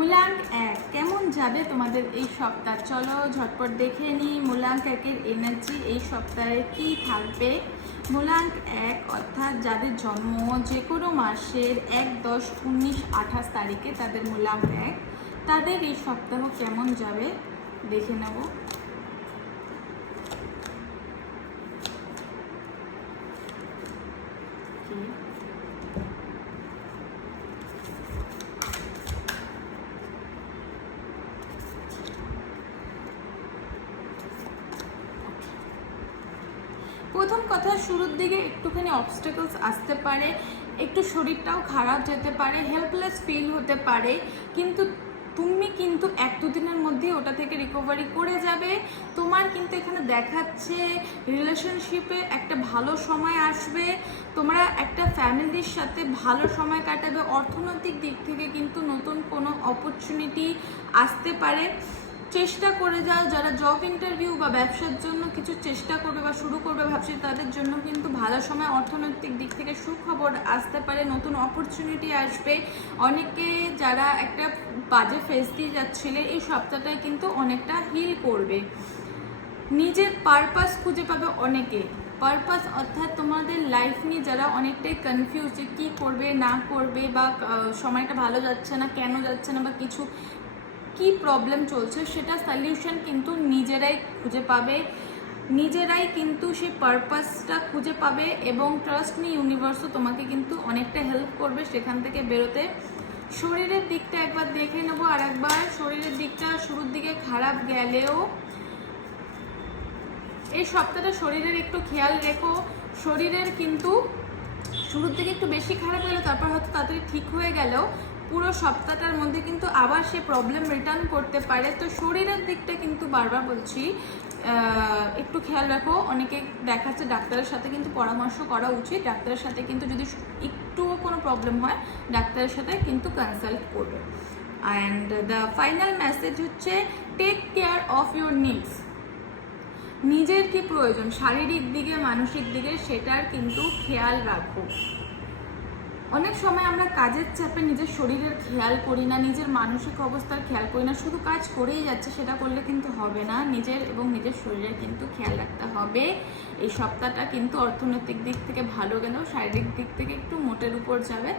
মূলাঙ্ক এক কেমন যাবে তোমাদের এই সপ্তাহ? চলো ঝটপট দেখে নিই মূলাঙ্ক একের এনার্জি এই সপ্তাহে কি থাকবে। মূলাঙ্ক এক অর্থাৎ যাদের জন্ম যে কোনো মাসের 1, 10, 19, 28 তারিখে তাদের মূলাঙ্ক এক, তাদের এই সপ্তাহ কেমন যাবে দেখে নেব। প্রথম কথা, শুরুর দিকে একটুখানি অবস্টাকলস আসতে পারে, একটু শরীরটাও খারাপ যেতে পারে, হেল্পলেস ফিল হতে পারে, কিন্তু তুমি কিন্তু 1-2 দিনের মধ্যে ওটা থেকে রিকভারি করে যাবে। তোমার কিন্তু এখানে দেখাচ্ছে রিলেশনশিপে একটা ভালো সময় আসবে, তোমরা একটা ফ্যামিলির সাথে ভালো সময় কাটাবে, অর্থনৈতিক দিক থেকে কিন্তু নতুন কোনো অপরচুনিটি আসতে পারে। চেষ্টা করে যাও, যারা জব ইন্টারভিউ বা ব্যবসার জন্য কিছু চেষ্টা করবে বা শুরু করবে ভাবছি, তাদের জন্য কিন্তু ভালো সময়, অর্থনৈতিক দিক থেকে সুখবর আসতে পারে, নতুন অপরচুনিটি আসবে। অনেকে যারা একটা বাজে ফেস দিয়ে যাচ্ছিলে এই সপ্তাহটায় কিন্তু অনেকটা হিল করবে, নিজের পারপাস খুঁজে পাবে অনেকে। পারপাস অর্থাৎ তোমাদের লাইফ নিয়ে যারা অনেকটাই কনফিউজ যে কী করবে না করবে, বা সময়টা ভালো যাচ্ছে না, কেন যাচ্ছে না, বা কিছু কি প্রবলেম চলছে সেটা সলিউশন কিন্তু নিজেরাই খুঁজে পাবে, নিজেরাই কিন্তু সেই পারপাসটা খুঁজে পাবে, এবং ট্রাস্ট মি ইউনিভার্সও তোমাকে কিন্তু অনেকটা হেল্প করবে সেখান থেকে বেরোতে। শরীরের দিকটা একবার দেখে নেবো আর একবার। শরীরের দিকটা শুরুর দিকে খারাপ গেলেও এই সপ্তাহটা শরীরের একটু খেয়াল রেখো। শরীরের কিন্তু শুরুর দিকে একটু বেশি খারাপ গেলো, তারপর হয়তো তাড়াতাড়ি ঠিক হয়ে গেলেও পুরো সপ্তাহটার মধ্যে কিন্তু আবার সে প্রবলেম রিটার্ন করতে পারে। তো শরীরের দিকটা কিন্তু বারবার বলছি একটু খেয়াল রাখো। অনেকে দেখাচ্ছে ডাক্তারের সাথে কিন্তু পরামর্শ করা উচিত, ডাক্তারের সাথে কিন্তু যদি একটুও কোনো প্রবলেম হয় ডাক্তারের সাথে কিন্তু কনসাল্ট করবে। অ্যান্ড দ্য ফাইনাল মেসেজ হচ্ছে take care of your needs. নিজের কি প্রয়োজন শারীরিক দিকে মানসিক দিকে সেটার কিন্তু খেয়াল রাখো। অনেক সময় আমরা কাজের চাপে নিজের শরীরের খেয়াল করি না, নিজের মানসিক অবস্থার খেয়াল করি না, শুধু কাজ করেই যাচ্ছে, সেটা করলে কিন্তু হবে না। নিজের এবং নিজের শরীরের কিন্তু খেয়াল রাখতে হবে। এই সপ্তাহটা কিন্তু অর্থনৈতিক দিক থেকে ভালো গেলেও শারীরিক দিক থেকে একটু মোটের উপর যাবে।